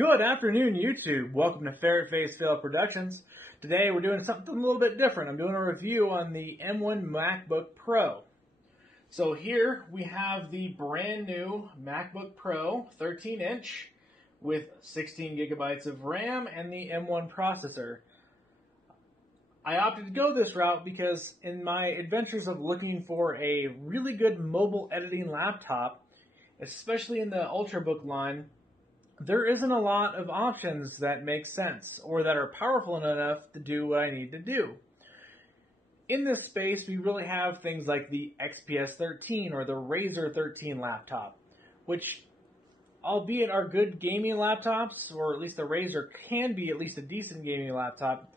Good afternoon, YouTube. Welcome to Ferret Face Fail Productions. Today we're doing something a little bit different. I'm doing a review on the M1 MacBook Pro. So here we have the brand new MacBook Pro 13-inch with 16 gigabytes of RAM and the M1 processor. I opted to go this route because in my adventures of looking for a really good mobile editing laptop, especially in the ultrabook line, there isn't a lot of options that make sense or that are powerful enough to do what I need to do. In this space, we really have things like the XPS 13 or the Razer 13 laptop, which, albeit are good gaming laptops, or at least the Razer can be at least a decent gaming laptop,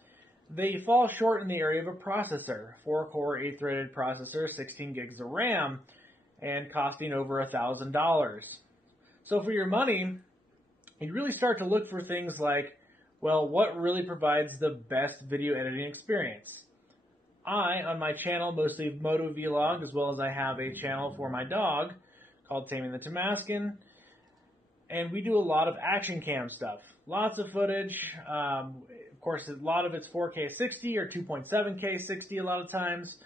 they fall short in the area of a processor. 4-core, 8-threaded processor, 16 gigs of RAM, and costing over $1,000. So for your money, you really start to look for things like, well, what really provides the best video editing experience? On my channel, mostly Moto Vlog, as well as I have a channel for my dog called Taming the Tamascan, and we do a lot of action cam stuff. Lots of footage. Of course, a lot of it's 4K 60 or 2.7K 60 a lot of times,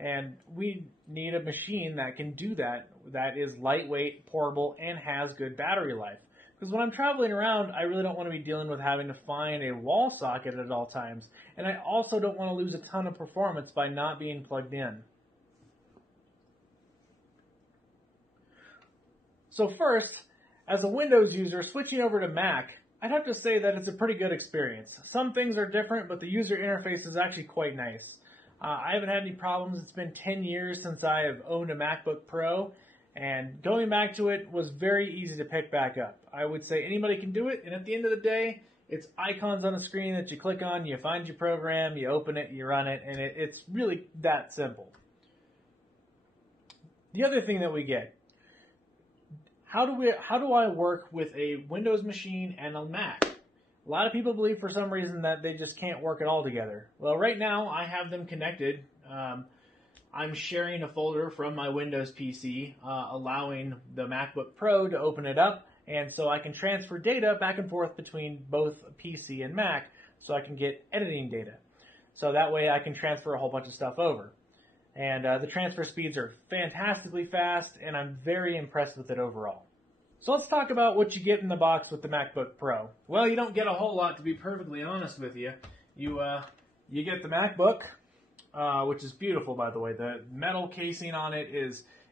and we need a machine that can do that, that is lightweight, portable, and has good battery life. Because when I'm traveling around, I really don't want to be dealing with having to find a wall socket at all times. And I also don't want to lose a ton of performance by not being plugged in. So first, as a Windows user switching over to Mac, I'd have to say that it's a pretty good experience. Some things are different, but the user interface is actually quite nice. I haven't had any problems. It's been 10 years since I have owned a MacBook Pro. And going back to it was very easy to pick back up. I would say anybody can do it, and at the end of the day, it's icons on a screen that you click on, you find your program, you open it, you run it, and it's really that simple. The other thing that we get, how do I work with a Windows machine and a Mac? A lot of people believe for some reason that they just can't work it all together. Well, right now I have them connected. I'm sharing a folder from my Windows PC, allowing the MacBook Pro to open it up, and so I can transfer data back and forth between both PC and Mac, so I can get editing data. So that way I can transfer a whole bunch of stuff over. And the transfer speeds are fantastically fast, and I'm very impressed with it overall. So let's talk about what you get in the box with the MacBook Pro. Well, you don't get a whole lot, to be perfectly honest with you. You get the MacBook, which is beautiful, by the way. The metal casing on it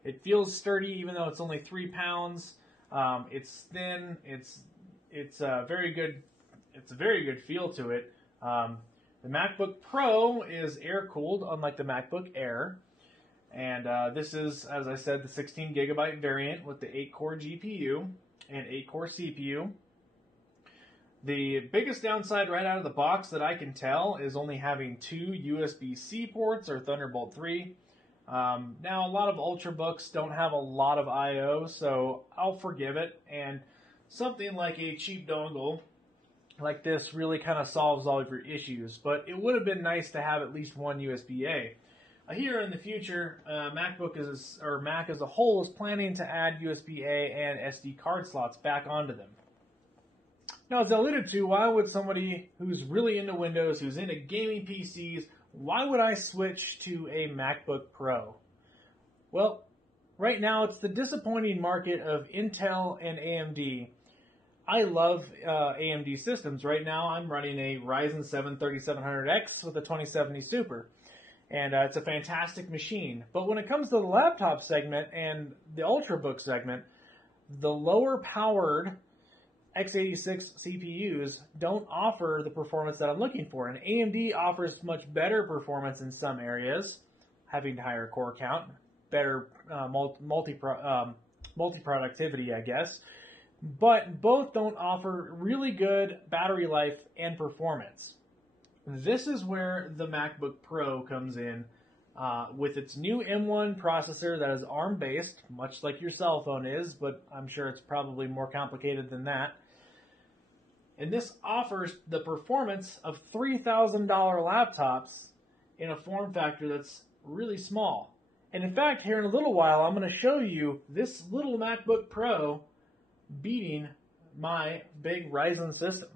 it feels sturdy, even though it's only 3 pounds. It's thin. It's a very good feel to it. The MacBook Pro is air cooled, unlike the MacBook Air. And this is, as I said, the 16 gigabyte variant with the 8-core GPU and 8-core CPU. The biggest downside right out of the box that I can tell is only having 2 USB-C ports or Thunderbolt 3. Now, a lot of ultrabooks don't have a lot of I/O, so I'll forgive it. And something like a cheap dongle like this really kind of solves all of your issues. But it would have been nice to have at least one USB-A. Here in the future, Mac as a whole is planning to add USB-A and SD card slots back onto them. Now, as I alluded to, why would somebody who's really into Windows, who's into gaming PCs, why would I switch to a MacBook Pro? Well, right now it's the disappointing market of Intel and AMD. I love AMD systems. Right now I'm running a Ryzen 7 3700X with a 2070 Super. And it's a fantastic machine. But when it comes to the laptop segment and the ultrabook segment, the lower powered x86 CPUs don't offer the performance that I'm looking for. And AMD offers much better performance in some areas, having higher core count, better multi-productivity, I guess. But both don't offer really good battery life and performance. This is where the MacBook Pro comes in with its new M1 processor that is ARM-based, much like your cell phone is, but I'm sure it's probably more complicated than that. And this offers the performance of $3,000 laptops in a form factor that's really small. And in fact, here in a little while, I'm going to show you this little MacBook Pro beating my big Ryzen system.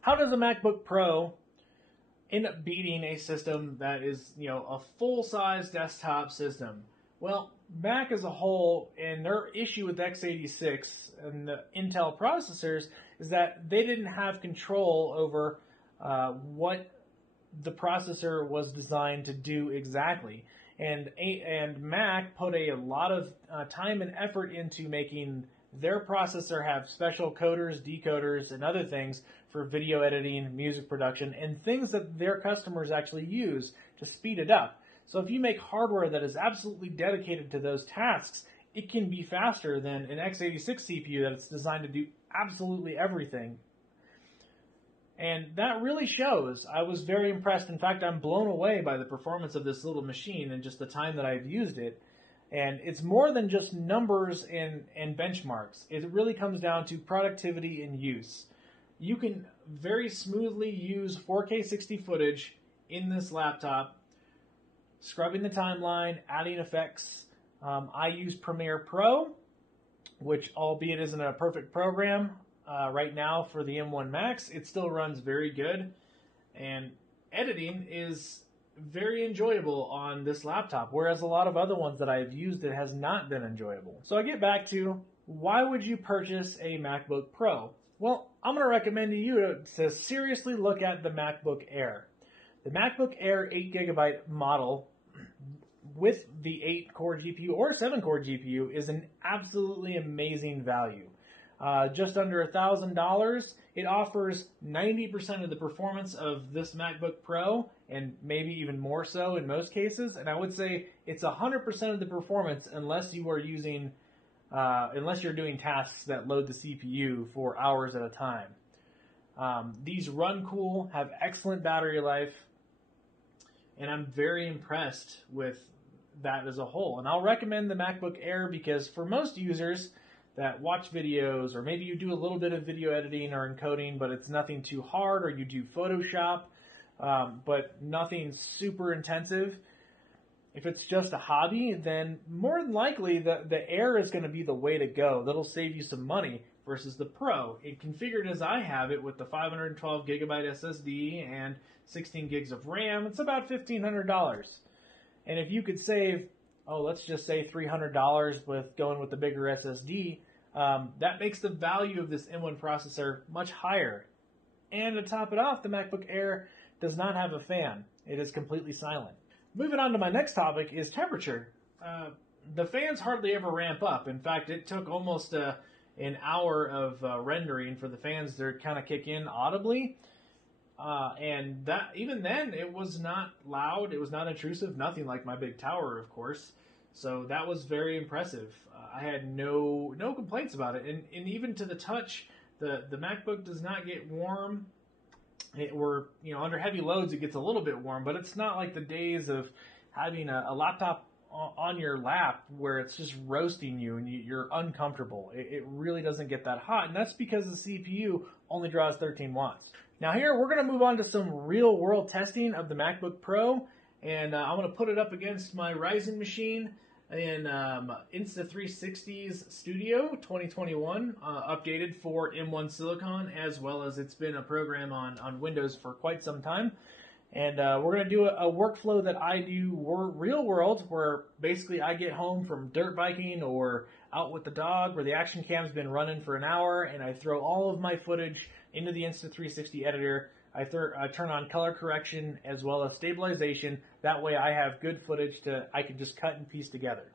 How does a MacBook Pro end up beating a system that is, a full-size desktop system? Well, Mac as a whole, and their issue with x86 and the Intel processors is that they didn't have control over what the processor was designed to do exactly. And Mac put a lot of time and effort into making their processor have special coders, decoders, and other things for video editing, music production, and things that their customers actually use to speed it up. So if you make hardware that is absolutely dedicated to those tasks, it can be faster than an x86 CPU that's designed to do absolutely everything. And that really shows. I was very impressed. In fact, I'm blown away by the performance of this little machine and just the time that I've used it. And it's more than just numbers and benchmarks. It really comes down to productivity and use. You can very smoothly use 4K 60 footage in this laptop, scrubbing the timeline, adding effects. I use Premiere Pro, which albeit isn't a perfect program right now for the M1 Macs, it still runs very good. And editing is very enjoyable on this laptop, whereas a lot of other ones that I've used, it has not been enjoyable. So I get back to, why would you purchase a MacBook Pro? Well, I'm going to recommend to you to seriously look at the MacBook Air. The MacBook Air 8GB model with the 8-core GPU or 7-core GPU is an absolutely amazing value. Just under $1,000, it offers 90% of the performance of this MacBook Pro, and maybe even more so in most cases. And I would say it's 100% of the performance unless you are using, unless you're doing tasks that load the CPU for hours at a time. These run cool, have excellent battery life, and I'm very impressed with that as a whole. And I'll recommend the MacBook Air because for most users that watch videos, or maybe you do a little bit of video editing or encoding, but it's nothing too hard, or you do Photoshop, but nothing super intensive. If it's just a hobby, then more than likely the Air is going to be the way to go. That'll save you some money versus the Pro. It configured as I have it with the 512 gigabyte SSD and 16 gigs of RAM, it's about $1,500. And if you could save, let's just say $300 with going with the bigger SSD, that makes the value of this M1 processor much higher. And to top it off, the MacBook Air does not have a fan. It is completely silent. Moving on to my next topic is temperature. The fans hardly ever ramp up. In fact, it took almost an hour of rendering for the fans to kind of kick in audibly. And that, even then, it was not loud, it was not intrusive, nothing like my big tower, of course. So that was very impressive. I had no complaints about it. And even to the touch, the MacBook does not get warm. Under heavy loads it gets a little bit warm, but it's not like the days of having a laptop on your lap where it's just roasting you and you're uncomfortable. It really doesn't get that hot, and that's because the CPU only draws 13 watts. Now here, we're going to move on to some real-world testing of the MacBook Pro, and I'm going to put it up against my Ryzen machine in Insta360's Studio 2021, updated for M1 Silicon, as well as it's been a program on Windows for quite some time. And we're going to do a workflow that I do real world, where basically I get home from dirt biking or out with the dog, where the action cam's been running for an hour, and I throw all of my footage into the Insta360 editor. I turn on color correction as well as stabilization. That way I have good footage I can just cut and piece together.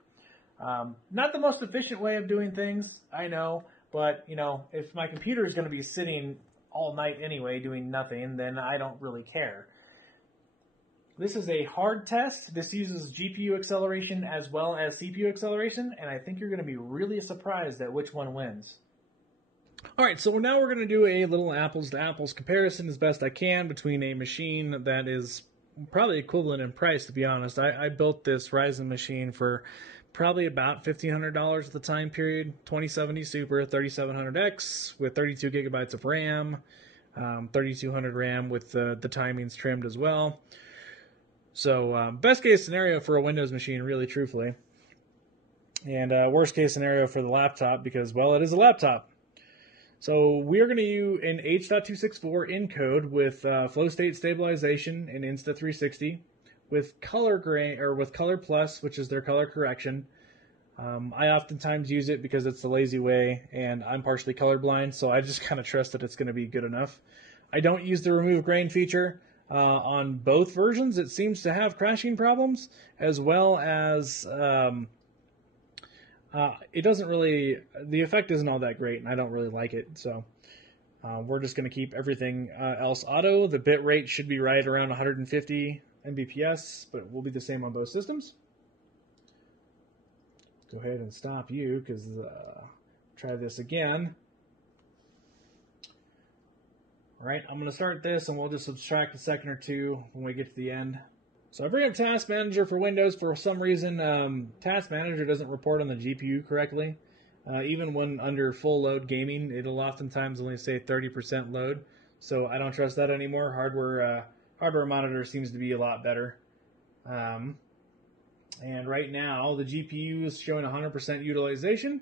Not the most efficient way of doing things, I know, but if my computer is going to be sitting all night anyway doing nothing, then I don't really care. This is a hard test. This uses GPU acceleration as well as CPU acceleration, and I think you're going to be really surprised at which one wins. Alright, so now we're going to do a little apples-to-apples comparison as best I can between a machine that is probably equivalent in price, to be honest. I built this Ryzen machine for probably about $1,500 at the time period. 2070 Super, 3700X with 32 gigabytes of RAM, 3200 RAM with the timings trimmed as well. So best case scenario for a Windows machine, really truthfully. And worst case scenario for the laptop because, well, it is a laptop. So we are going to use an H.264 encode with flow state stabilization and Insta360 with color grain or with Color Plus, which is their color correction. I oftentimes use it because it's the lazy way, and I'm partially colorblind, so I just kind of trust that it's going to be good enough. I don't use the remove grain feature on both versions. It seems to have crashing problems, as well as it doesn't really, the effect isn't all that great, and I don't really like it. So we're just going to keep everything else auto. The bit rate should be right around 150 Mbps, but it will be the same on both systems. Go ahead and stop you, because try this again. All right, I'm going to start this, and we'll just subtract a second or two when we get to the end. So I bring up Task Manager for Windows. For some reason, Task Manager doesn't report on the GPU correctly. Even when under full load gaming, it'll oftentimes only say 30% load. So I don't trust that anymore. Hardware monitor seems to be a lot better. And right now, the GPU is showing 100% utilization.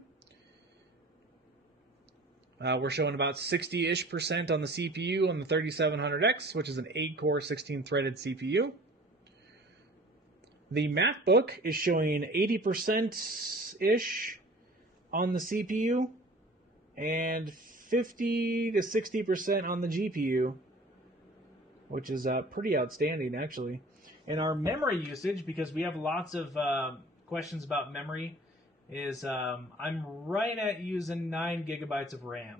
We're showing about 60-ish% on the CPU on the 3700X, which is an 8-core, 16-threaded CPU. The MacBook is showing 80%-ish on the CPU and 50 to 60% on the GPU, which is pretty outstanding, actually. And our memory usage, because we have lots of questions about memory, is I'm right at using 9 gigabytes of RAM.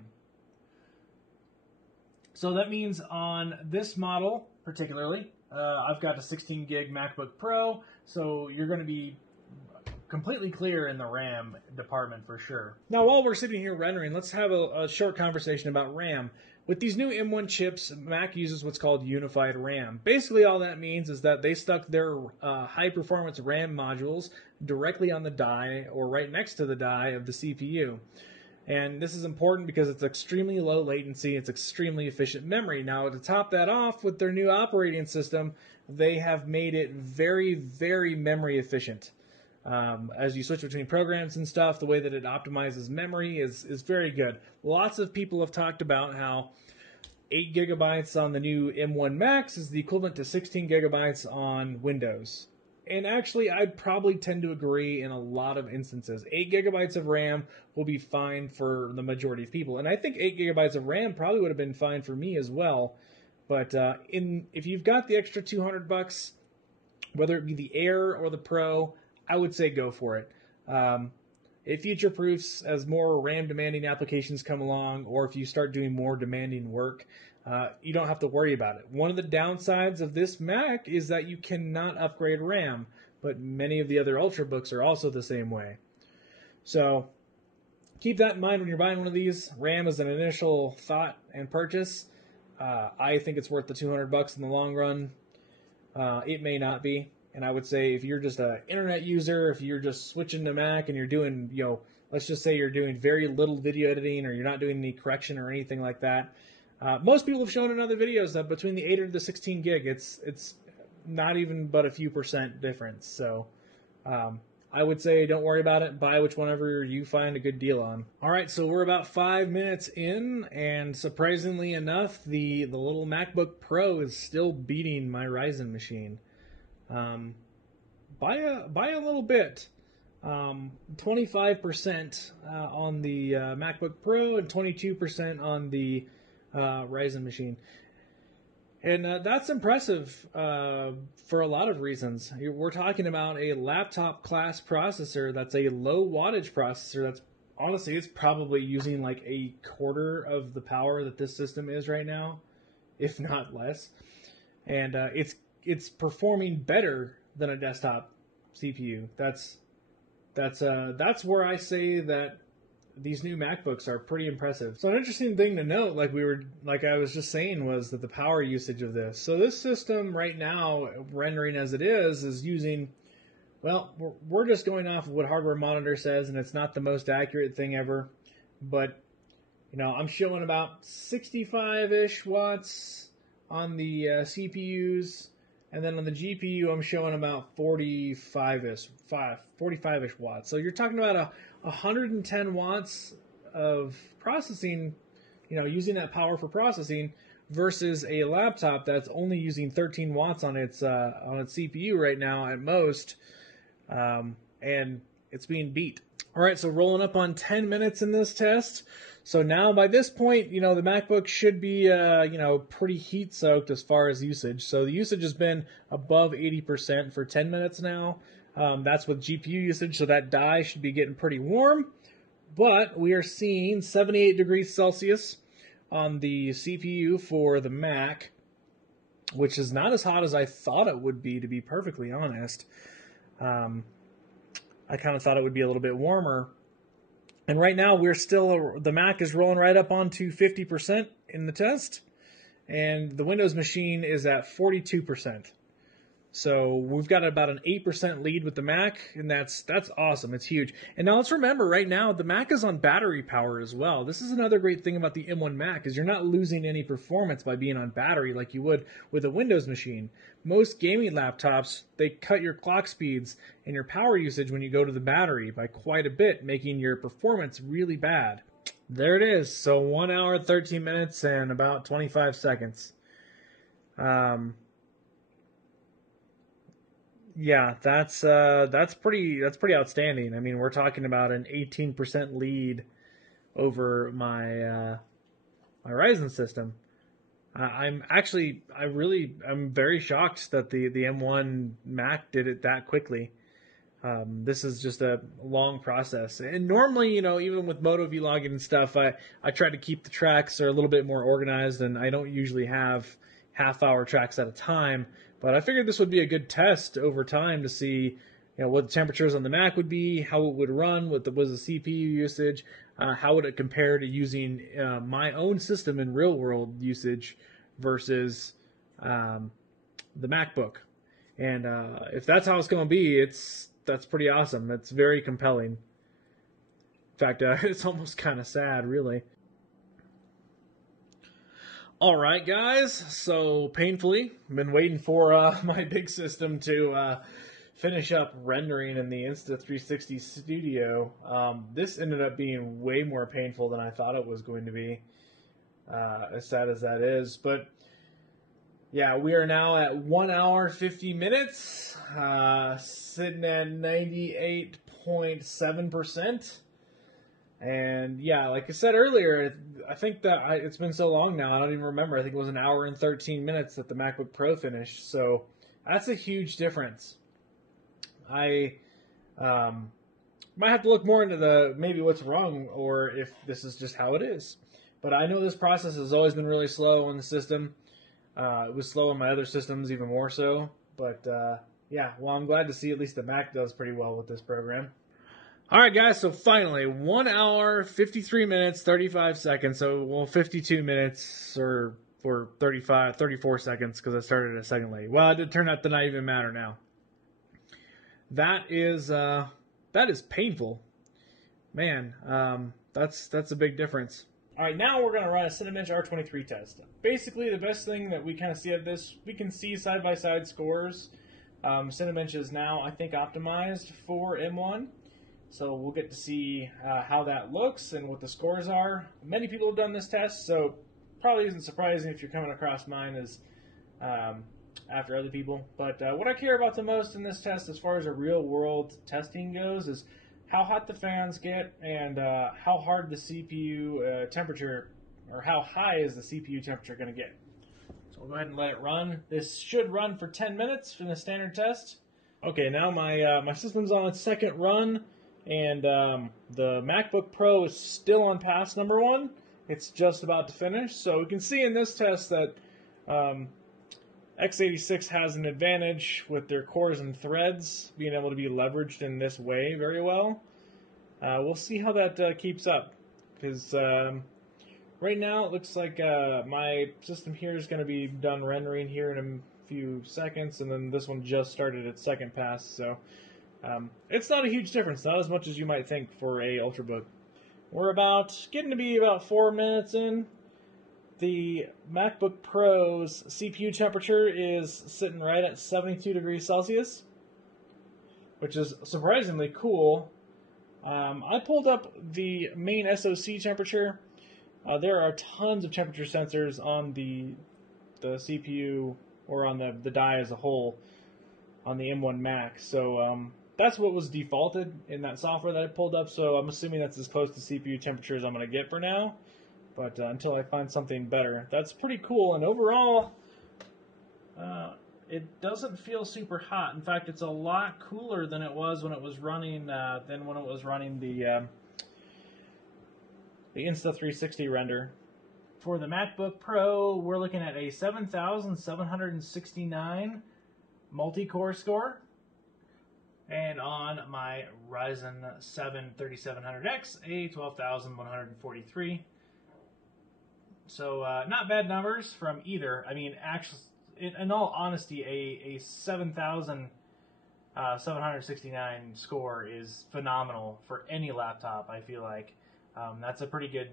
So that means on this model particularly, I've got a 16 gig MacBook Pro, so you're going to be completely clear in the RAM department for sure. Now, while we're sitting here rendering, let's have a short conversation about RAM. With these new M1 chips, Mac uses what's called unified RAM. Basically, all that means is that they stuck their high-performance RAM modules directly on the die or right next to the die of the CPU. And this is important because it's extremely low latency, it's extremely efficient memory. Now, to top that off with their new operating system, they have made it very, very memory efficient. As you switch between programs and stuff, the way that it optimizes memory is very good. Lots of people have talked about how 8 gigabytes on the new M1 Max is the equivalent to 16 gigabytes on Windows. And actually, I'd probably tend to agree in a lot of instances. 8 gigabytes of RAM will be fine for the majority of people. And I think 8 gigabytes of RAM probably would have been fine for me as well. But if you've got the extra $200, whether it be the Air or the Pro, I would say go for it. It future-proofs as more RAM-demanding applications come along, or if you start doing more demanding work, you don't have to worry about it. One of the downsides of this Mac is that you cannot upgrade RAM, but many of the other ultrabooks are also the same way. So keep that in mind when you're buying one of these. RAM is an initial thought and purchase. I think it's worth the $200 in the long run. It may not be. And I would say if you're just an internet user, if you're just switching to Mac and you're doing, let's just say you're doing very little video editing or you're not doing any correction or anything like that. Most people have shown in other videos that between the 8 or the 16 gig, it's not even but a few % difference. So I would say don't worry about it. Buy whichever you find a good deal on. All right, so we're about 5 minutes in, and surprisingly enough, the little MacBook Pro is still beating my Ryzen machine. By a little bit. 25% on the MacBook Pro and 22% on the Ryzen machine. And that's impressive for a lot of reasons. We're talking about a laptop class processor that's a low wattage processor that's honestly, it's probably using like a quarter of the power that this system is right now, if not less. And it's performing better than a desktop CPU. That's where I say that these new MacBooks are pretty impressive. So an interesting thing to note, like I was just saying, was that the power usage of this. So this system right now, rendering as it is using, well, we're just going off of what Hardware Monitor says, and it's not the most accurate thing ever, but I'm showing about 65-ish watts on the CPUs. And then on the GPU, I'm showing about 45-ish watts. So you're talking about 110 watts of processing using that power for processing versus a laptop that's only using 13 watts on its CPU right now at most, and it's being beat. All right, so rolling up on 10 minutes in this test. So now by this point, the MacBook should be, pretty heat soaked as far as usage. So the usage has been above 80% for 10 minutes now. That's with GPU usage, so that die should be getting pretty warm. But we are seeing 78 degrees Celsius on the CPU for the Mac, which is not as hot as I thought it would be, to be perfectly honest. I kind of thought it would be a little bit warmer. And right now the Mac is rolling right up onto 50% in the test, and the Windows machine is at 42%. So we've got about an 8% lead with the Mac, and that's awesome. It's huge. And now let's remember, right now, the Mac is on battery power as well. This is another great thing about the M1 Mac, is you're not losing any performance by being on battery like you would with a Windows machine. Most gaming laptops, they cut your clock speeds and your power usage when you go to the battery by quite a bit, making your performance really bad. There it is. So 1 hour, 13 minutes, and about 25 seconds. Yeah, that's pretty outstanding. I mean, we're talking about an 18% lead over my my Ryzen system. I'm very shocked that the M1 Mac did it that quickly. This is just a long process, and normally, even with moto vlogging and stuff, I try to keep the tracks are a little bit more organized, and I don't usually have half-hour tracks at a time. But I figured this would be a good test over time to see, what the temperatures on the Mac would be, how it would run, what was the CPU usage, how would it compare to using my own system in real-world usage versus the MacBook. And if that's how it's going to be, that's pretty awesome. It's very compelling. In fact, it's almost kind of sad, really. All right, guys, so painfully, I've been waiting for my big system to finish up rendering in the Insta360 Studio. This ended up being way more painful than I thought it was going to be, as sad as that is. But, yeah, we are now at 1 hour, 50 minutes, sitting at 98.7%. And yeah, like I said earlier, I think that it's been so long now, I don't even remember. I think it was 1 hour and 13 minutes that the MacBook Pro finished. So that's a huge difference. I might have to look more into maybe what's wrong, or if this is just how it is. But I know this process has always been really slow on the system. It was slow on my other systems even more so. But yeah, well, I'm glad to see at least the Mac does pretty well with this program. All right, guys, so finally, 1 hour, 53 minutes, 35 seconds. So, well, 52 minutes or 34 seconds because I started a second late. Well, it did turn out to not even matter now. That is painful. Man, that's a big difference. All right, now we're going to run a Cinebench R23 test. Basically, the best thing that we kind of see of this, we can see side-by-side scores. Cinebench is now, I think, optimized for M1. So we'll get to see how that looks and what the scores are. Many people have done this test, so probably isn't surprising if you're coming across mine as after other people. But what I care about the most in this test as far as a real-world testing goes is how hot the fans get and how hard the CPU temperature, or how high is the CPU temperature going to get. So we'll go ahead and let it run. This should run for 10 minutes in a standard test. Okay, now my system's on its second run. And the MacBook Pro is still on pass number 1. It's just about to finish. So we can see in this test that x86 has an advantage with their cores and threads being able to be leveraged in this way very well. We'll see how that keeps up. Because right now it looks like my system here is going to be done rendering here in a few seconds. And then this one just started its second pass. So it's not a huge difference, not as much as you might think for a ultrabook. We're getting to be about 4 minutes in. The MacBook Pro's CPU temperature is sitting right at 72 degrees Celsius, which is surprisingly cool. I pulled up the main SoC temperature. There are tons of temperature sensors on the CPU or on the die as a whole on the M1 Mac. So that's what was defaulted in that software that I pulled up. So I'm assuming that's as close to CPU temperature as I'm going to get for now. But until I find something better, that's pretty cool. And overall, it doesn't feel super hot. In fact, it's a lot cooler than it was when it was running the Insta360 render. For the MacBook Pro, we're looking at a 7,769 multi-core score. And on my Ryzen 7 3700X, a 12,143. So not bad numbers from either. I mean, actually, in all honesty, a 7,769 score is phenomenal for any laptop. I feel like that's a pretty good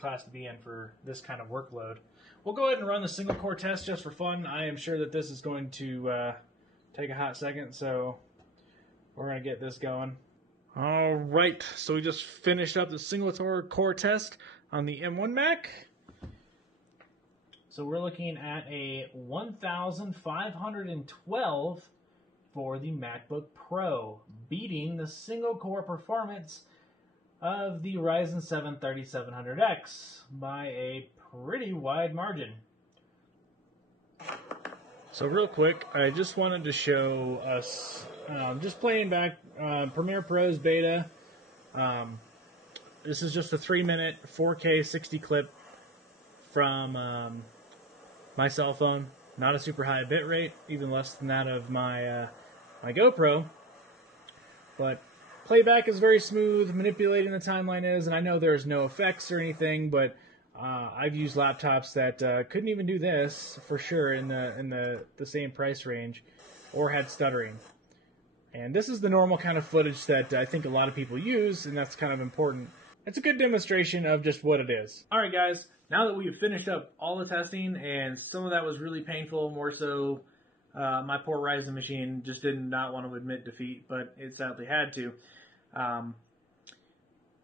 class to be in for this kind of workload. We'll go ahead and run the single core test just for fun. I am sure that this is going to take a hot second, so we're going to get this going. All right, so we just finished up the single core test on the M1 Mac. So we're looking at a 1,512 for the MacBook Pro, beating the single core performance of the Ryzen 7 3700X by a pretty wide margin. So real quick, I just wanted to show us just playing back Premiere Pro's beta. This is just a 3-minute 4K 60 clip from my cell phone. Not a super high bit rate, even less than that of my my GoPro. But playback is very smooth, manipulating the timeline is, and I know there's no effects or anything, but I've used laptops that couldn't even do this for sure in the same price range, or had stuttering. And this is the normal kind of footage that I think a lot of people use, and that's kind of important. It's a good demonstration of just what it is. All right, guys. Now that we've finished up all the testing, and some of that was really painful, more so my poor Ryzen machine just did not want to admit defeat, but it sadly had to.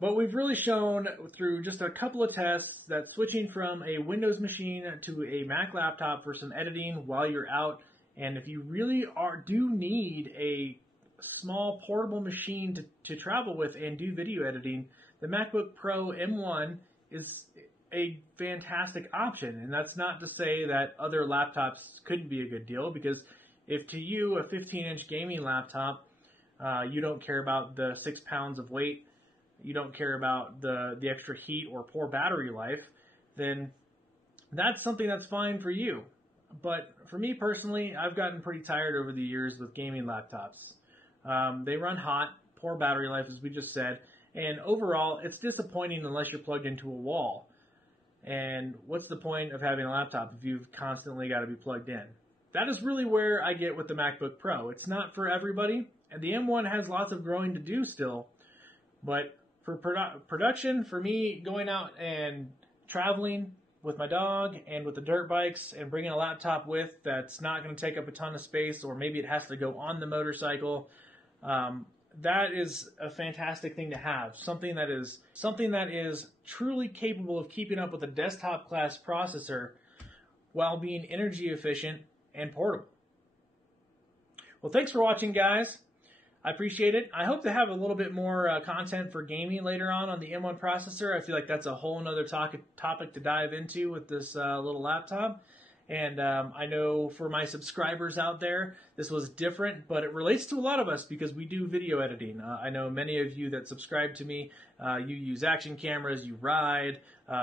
But we've really shown through just a couple of tests that switching from a Windows machine to a Mac laptop for some editing while you're out, and if you really do need a small portable machine to travel with and do video editing, the MacBook Pro M1 is a fantastic option. And that's not to say that other laptops couldn't be a good deal, because if to you a 15-inch gaming laptop, you don't care about the 6 pounds of weight, you don't care about the extra heat or poor battery life, then that's something that's fine for you. But for me personally, I've gotten pretty tired over the years with gaming laptops. They run hot, poor battery life, as we just said, and overall, it's disappointing unless you're plugged into a wall. And what's the point of having a laptop if you've constantly got to be plugged in? That is really where I get with the MacBook Pro. It's not for everybody, and the M1 has lots of growing to do still. But for production, for me, going out and traveling with my dog and with the dirt bikes and bringing a laptop with that's not going to take up a ton of space, or maybe it has to go on the motorcycle, that is a fantastic thing to have. Something that is truly capable of keeping up with a desktop class processor while being energy efficient and portable. Well, thanks for watching, guys. I appreciate it. I hope to have a little bit more content for gaming later on the M1 processor. I feel like that's a whole nother topic to dive into with this little laptop. And I know for my subscribers out there, this was different, but it relates to a lot of us because we do video editing. I know many of you that subscribe to me, you use action cameras, you ride,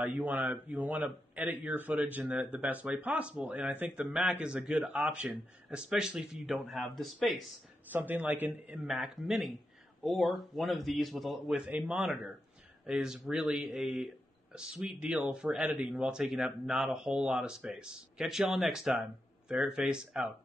you want to edit your footage in the best way possible. And I think the Mac is a good option, especially if you don't have the space. Something like a Mac Mini or one of these with a monitor is really a sweet deal for editing while taking up not a whole lot of space. Catch y'all next time. Ferret Face out.